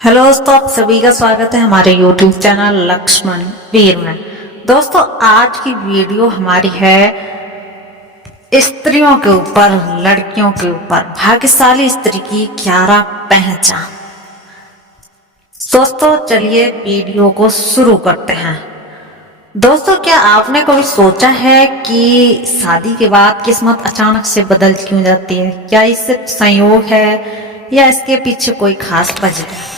Hello दोस्तों, आप सभी का स्वागत है हमारे YouTube चैनल लक्ष्मण वीर में। दोस्तों, आज की वीडियो हमारी है स्त्रियों के ऊपर, लड़कियों के ऊपर, भाग्यशाली स्त्री की 11 पहचान। दोस्तों, चलिए वीडियो को शुरू करते हैं। दोस्तों, क्या आपने कभी सोचा है कि शादी के बाद किस्मत अचानक से बदल क्यों जाती है? क्या ये सिर्फ संयोग है या इसके पीछे कोई खास वजह है?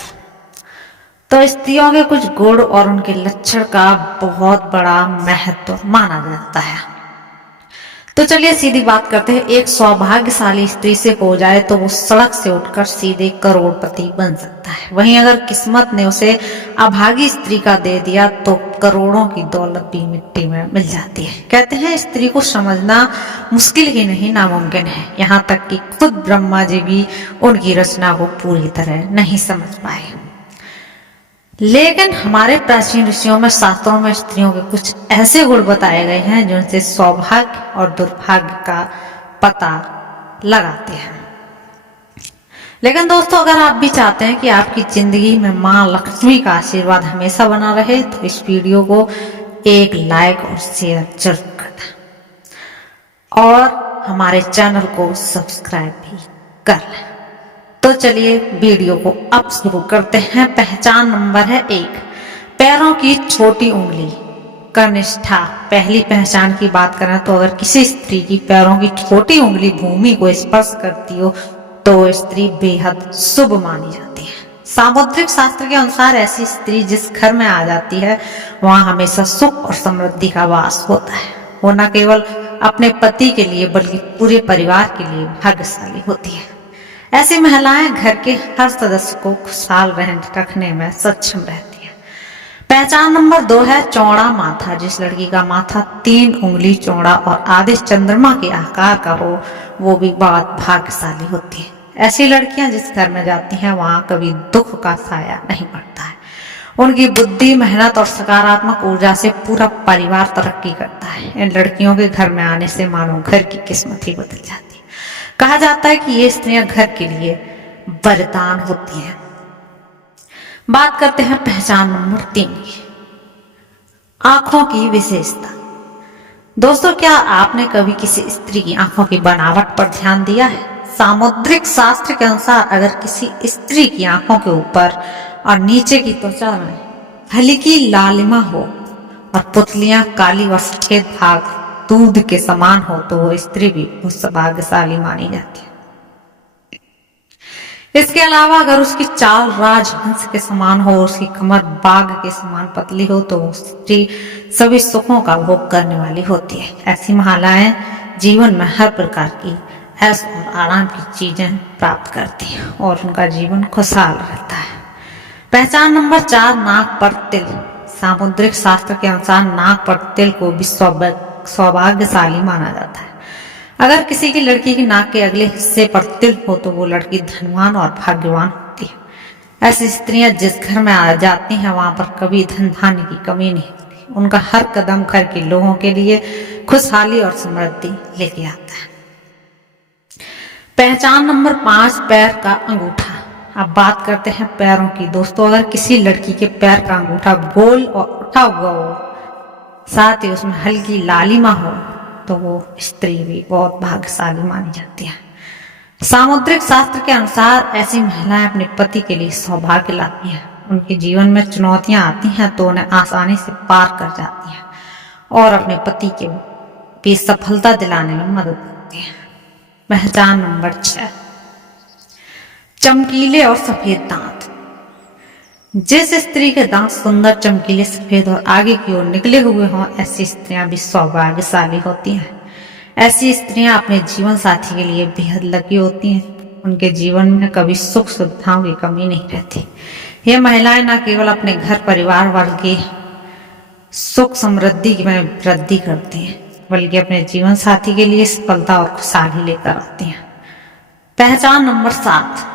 तो स्त्रियों के कुछ गुण और उनके लक्षण का बहुत बड़ा महत्व माना जाता है। तो चलिए सीधी बात करते हैं। एक सौभाग्यशाली स्त्री से हो जाए तो वो सड़क से उठकर सीधे करोड़पति बन सकता है। वहीं अगर किस्मत ने उसे अभागी स्त्री का दे दिया तो करोड़ों की दौलत भी मिट्टी में मिल जाती है। कहते हैं स्त्री को समझना मुश्किल ही नहीं, नामुमकिन है। यहाँ तक कि खुद ब्रह्मा जी भी उनकी रचना को पूरी तरह नहीं समझ पाए। लेकिन हमारे प्राचीन ऋषियों में, शास्त्रों में स्त्रियों के कुछ ऐसे गुण बताए गए हैं जिनसे सौभाग्य और दुर्भाग्य का पता लगाते हैं। लेकिन दोस्तों, अगर आप भी चाहते हैं कि आपकी जिंदगी में मां लक्ष्मी का आशीर्वाद हमेशा बना रहे तो इस वीडियो को एक लाइक और शेयर जरूर कर दें और हमारे चैनल को सब्सक्राइब भी कर लें। तो चलिए वीडियो को अब शुरू करते हैं। पहचान नंबर है 1, पैरों की छोटी उंगली, कनिष्ठा। पहली पहचान की बात करें तो अगर किसी स्त्री की पैरों की छोटी उंगली भूमि को स्पर्श करती हो तो वो स्त्री बेहद शुभ मानी जाती है। सामुद्रिक शास्त्र के अनुसार ऐसी स्त्री जिस घर में आ जाती है वहां हमेशा सुख और समृद्धि का वास होता है। वो न केवल अपने पति के लिए बल्कि पूरे परिवार के लिए भाग्यशाली होती है। ऐसी महिलाएं घर के हर सदस्य को खुशहाल रखने में सक्षम रहती है। पहचान नंबर 2 है चौड़ा माथा। जिस लड़की का माथा 3 उंगली चौड़ा और आधे चंद्रमा के आकार का हो वो भी बहुत भाग्यशाली होती है। ऐसी लड़कियां जिस घर में जाती हैं वहां कभी दुख का साया नहीं पड़ता है। उनकी बुद्धि, मेहनत और सकारात्मक ऊर्जा से पूरा परिवार तरक्की करता है। इन लड़कियों के घर में आने से मानो घर की किस्मत ही बदल जाती है। कहा जाता है कि ये स्त्रियां घर के लिए वरदान होती हैं। बात करते हैं पहचान नंबर 3 की, आंखों की विशेषता। दोस्तों, क्या आपने कभी किसी स्त्री की आंखों की बनावट पर ध्यान दिया है? सामुद्रिक शास्त्र के अनुसार अगर किसी स्त्री की आंखों के ऊपर और नीचे की त्वचा में हल्की लालिमा हो और पुतलियां काली व सफेद भाग दूध के समान हो तो वो स्त्री भी उस भाग्यशाली मानी जाती है। इसके अलावा अगर उसकी चाल राजहंस के समान हो, उसकी कमर बाघ के समान पतली हो तो वो स्त्री सभी सुखों का भोग करने वाली होती है। ऐसी महिलाएं जीवन में हर प्रकार की ऐश और आराम की चीजें प्राप्त करती हैं और उनका जीवन खुशहाल रहता है। पहचान नंबर 4, नाक पर तिल। सामुद्रिक शास्त्र के अनुसार नाक पर तिल को भी सौभाग्यशाली माना जाता है। अगर किसी की लड़की की नाक के अगले हिस्से पर तिल हो तो वो लड़की धनवान और भाग्यवान होती है। ऐसी स्त्रियां जिस घर में आ जाती हैं वहां पर कभी धन धान्य की कमी नहीं होती। उनका हर कदम घर के लोगों के लिए खुशहाली और समृद्धि लेके आता है। पहचान नंबर 5, पैर का अंगूठा। अब बात करते हैं पैरों की। दोस्तों, अगर किसी लड़की के पैर का अंगूठा गोल और उठा हुआ हो, साथ ही उसमें हल्की लालिमा हो तो वो स्त्री भी बहुत भाग्यशाली मानी जाती है। सामुद्रिक शास्त्र के अनुसार ऐसी महिलाएं अपने पति के लिए सौभाग्य लाती हैं। उनके जीवन में चुनौतियां आती हैं तो उन्हें आसानी से पार कर जाती हैं और अपने पति के भी सफलता दिलाने में मदद करती हैं। पहचान नंबर 6, चमकीले और सफेद दांत। जिस स्त्री के दांत सुंदर, चमकीले, सफेद और आगे की ओर निकले हुए हों ऐसी स्त्रियां भी सौभाग्यशाली होती हैं। ऐसी स्त्रियां अपने जीवन साथी के लिए बेहद लकी होती हैं। उनके जीवन में कभी सुख सुविधाओं की कमी नहीं रहती। ये महिलाएं न केवल अपने घर परिवार बल्कि सुख समृद्धि में वृद्धि करती हैं बल्कि अपने जीवन साथी के लिए सफलता और खुशहाली लेकर आती हैं। पहचान नंबर 7,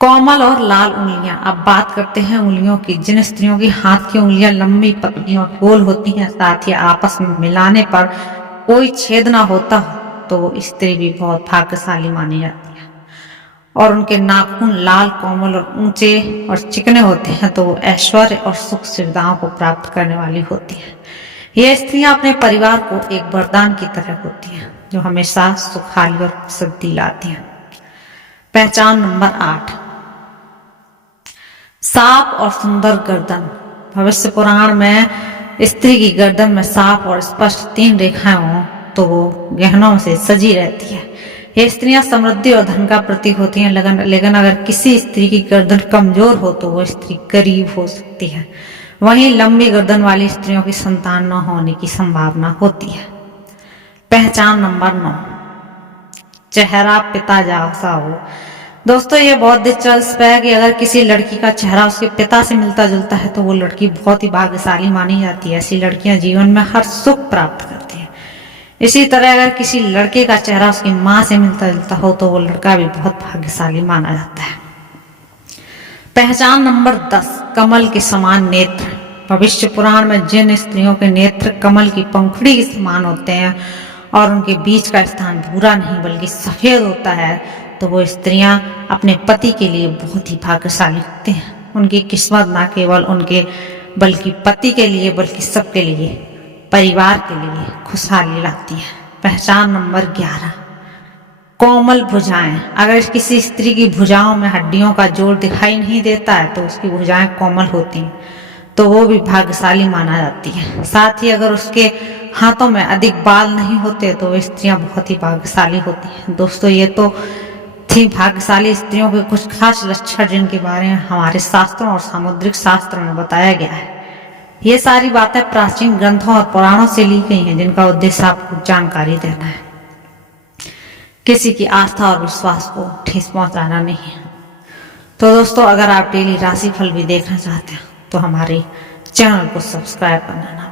कोमल और लाल उंगलियां। अब बात करते हैं उंगलियों की। जिन स्त्रियों की हाथ की उंगलियां लंबी, पतली और गोल होती हैं, साथ ही आपस में मिलाने पर कोई छेद ना होता तो वो स्त्री भी बहुत भाग्यशाली मानी जाती है। और उनके नाखून लाल, कोमल और ऊंचे और चिकने होते हैं तो वो ऐश्वर्य और सुख सुविधाओं को प्राप्त करने वाली होती हैं। ये स्त्रियां अपने परिवार को एक वरदान की तरह होती हैं जो हमेशा सुखाली और समृद्धि लाती हैं। पहचान नंबर 8, सांप और सुंदर गर्दन। भविष्य पुराण में स्त्री की गर्दन में सांप और स्पष्ट 3 रेखाएं हों तो वो गहनों से सजी रहती है। ये स्त्रियां समृद्धि और धन का प्रतीक होती हैं, लेकिन अगर किसी स्त्री की गर्दन कमजोर हो तो वो स्त्री गरीब हो सकती है। वहीं लंबी गर्दन वाली स्त्रियों की संतान न होने की संभावना होती है। पहचान नंबर 9, चेहरा पिता जैसा हो। दोस्तों ये बहुत दिलचस्प है कि अगर किसी लड़की का चेहरा उसके पिता से मिलता जुलता है तो वो लड़की बहुत ही भाग्यशाली मानी जाती है। ऐसी लड़कियां जीवन में हर सुख प्राप्त करती हैं। इसी तरह अगर किसी लड़के का चेहरा उसकी माँ से मिलता जुलता हो तो वो लड़का भी बहुत भाग्यशाली माना जाता है। पहचान नंबर 10, कमल के समान नेत्र। भविष्य पुराण में जिन स्त्रियों के नेत्र कमल की पंखुड़ी के समान होते हैं और उनके बीच का स्थान भूरा नहीं बल्कि सफेद होता है तो वो स्त्रियां अपने पति के लिए बहुत ही भाग्यशाली होती हैं। उनकी किस्मत न केवल उनके बल्कि पति के लिए बल्कि सबके लिए, परिवार के लिए खुशहाली लाती है। पहचान नंबर 11, कोमल भुजाएं। अगर किसी स्त्री की भुजाओं में हड्डियों का जोड़ दिखाई नहीं देता है तो उसकी भुजाएं कोमल होती हैं तो वो भी भाग्यशाली माना जाती है। साथ ही अगर उसके हाथों में अधिक बाल नहीं होते तो वे स्त्रियां बहुत ही भाग्यशाली होती हैं। दोस्तों ये तो थी भाग्यशाली स्त्रियों के कुछ खास लक्षण जिनके बारे में हमारे शास्त्रों और सामुद्रिक शास्त्र में बताया गया है। ये सारी बातें प्राचीन ग्रंथों और पुराणों से ली गई हैं जिनका उद्देश्य आपको जानकारी देना है, किसी की आस्था और विश्वास को ठेस पहुंचाना नहीं है। तो दोस्तों अगर आप डेली राशिफल भी देखना चाहते हैं तो हमारे चैनल को सब्सक्राइब करना ना